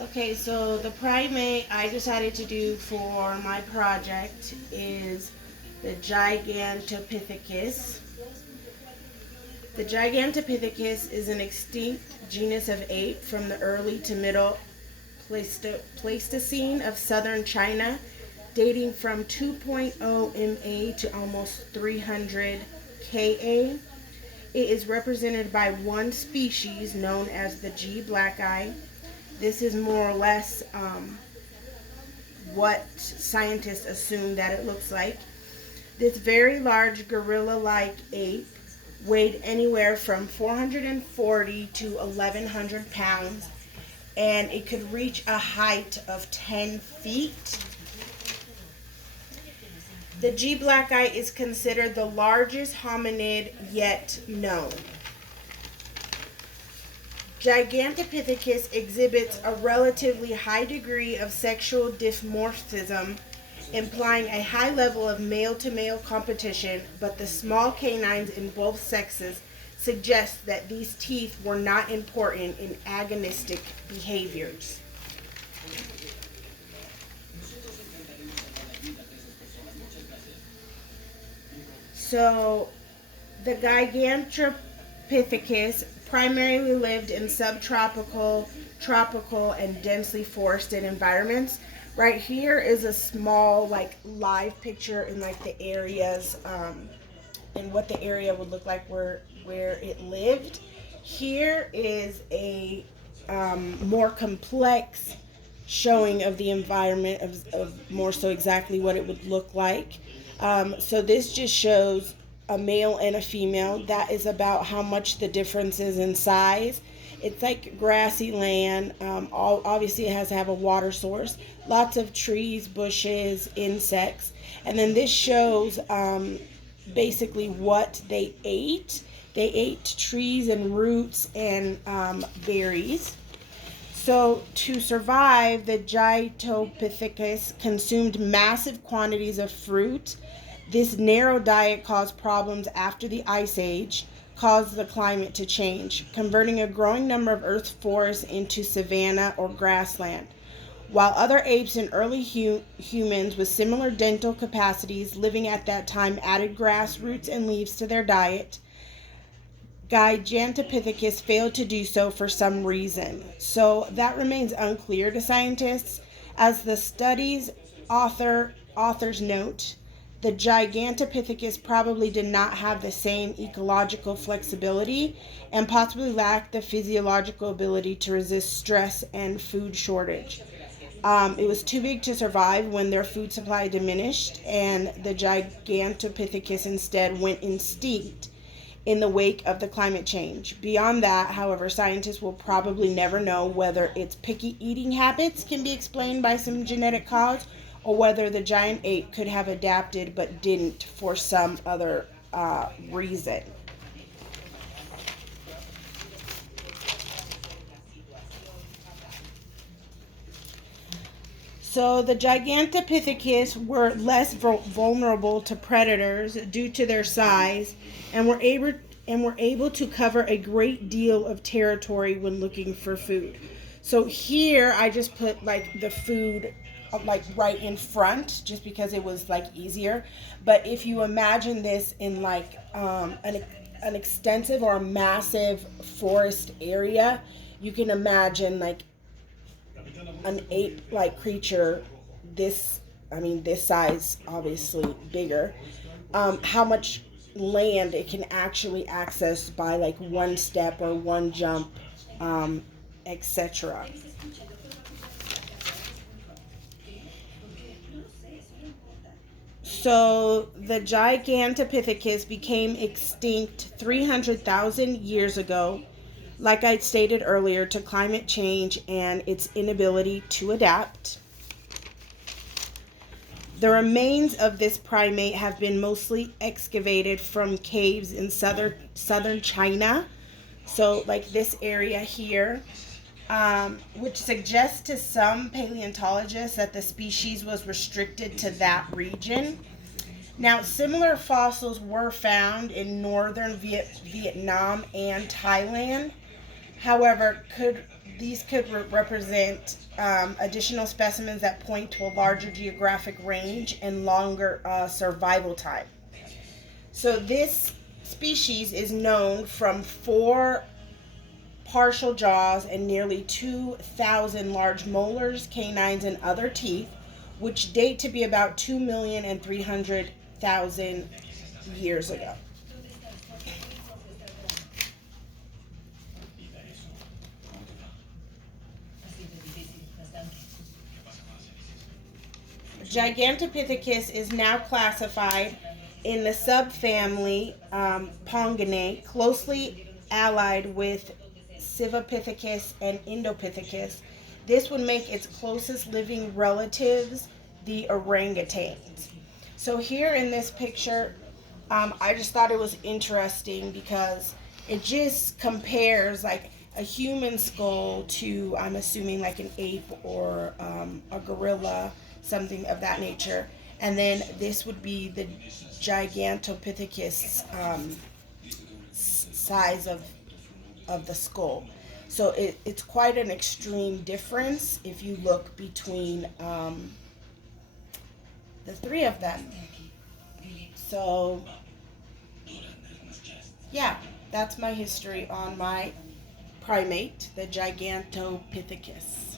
Okay, so the primate I decided to do for my project is the Gigantopithecus. The Gigantopithecus is an extinct genus of ape from the early to middle Pleistocene of southern China, dating from 2.0 MA to almost 300 Ka. It is represented by one species known as the G. blackeye. This is more or less what scientists assume that it looks like. This very large gorilla like ape weighed anywhere from 440 to 1,100 pounds, and it could reach a height of 10 feet. The G. blackeye is considered the largest hominid yet known. Gigantopithecus exhibits a relatively high degree of sexual dimorphism, implying a high level of male-to-male competition, but the small canines in both sexes suggest that these teeth were not important in agonistic behaviors. So, the Gigantopithecus primarily lived in subtropical, tropical, and densely forested environments. Right here is a small, like, live picture in like the areas, and what the area would look like where it lived. Here is a more complex showing of the environment of more so exactly what it would look like. So this just shows a male and a female. That is about how much the difference is in size. It's like grassy land. Obviously, it has to have a water source. Lots of trees, bushes, insects. And then this shows basically what they ate. They ate trees and roots and berries. So, to survive, the Gigantopithecus consumed massive quantities of fruit. This narrow diet caused problems after the Ice Age, caused the climate to change, converting a growing number of Earth's forests into savanna or grassland. While other apes and early humans with similar dental capacities living at that time added grass, roots, and leaves to their diet, Gigantopithecus failed to do so for some reason. So that remains unclear to scientists. As the study's authors note, the Gigantopithecus probably did not have the same ecological flexibility and possibly lacked the physiological ability to resist stress and food shortage. It was too big to survive when their food supply diminished, and the Gigantopithecus instead went extinct in the wake of the climate change. Beyond that, however, scientists will probably never know whether its picky eating habits can be explained by some genetic cause or whether the giant ape could have adapted but didn't for some other reason. So the Gigantopithecus were less vulnerable to predators due to their size, and were able to cover a great deal of territory when looking for food. So here I just put like the food like right in front just because it was like easier. But if you imagine this in like an extensive or a massive forest area, you can imagine like an ape-like creature this this size, obviously bigger, how much land it can actually access by like one step or one jump, etc. So the Gigantopithecus became extinct 300,000 years ago, like I stated earlier, to climate change and its inability to adapt. The remains of this primate have been mostly excavated from caves in southern China. So, like this area here, which suggests to some paleontologists that the species was restricted to that region. Now, similar fossils were found in northern Vietnam and Thailand. However, these could represent additional specimens that point to a larger geographic range and longer survival time. So this species is known from 4 partial jaws and nearly 2,000 large molars, canines, and other teeth, which date to be about 2,300,000 years ago. Gigantopithecus is now classified in the subfamily Ponginae, closely allied with Civipithecus and Indopithecus. This would make its closest living relatives the orangutans. So here in this picture, I just thought it was interesting because it just compares like a human skull to, I'm assuming, like an ape or a gorilla, something of that nature. And then this would be the Gigantopithecus size of the skull. So it's quite an extreme difference if you look between the 3 of them. So yeah, that's my history on my primate, the Gigantopithecus.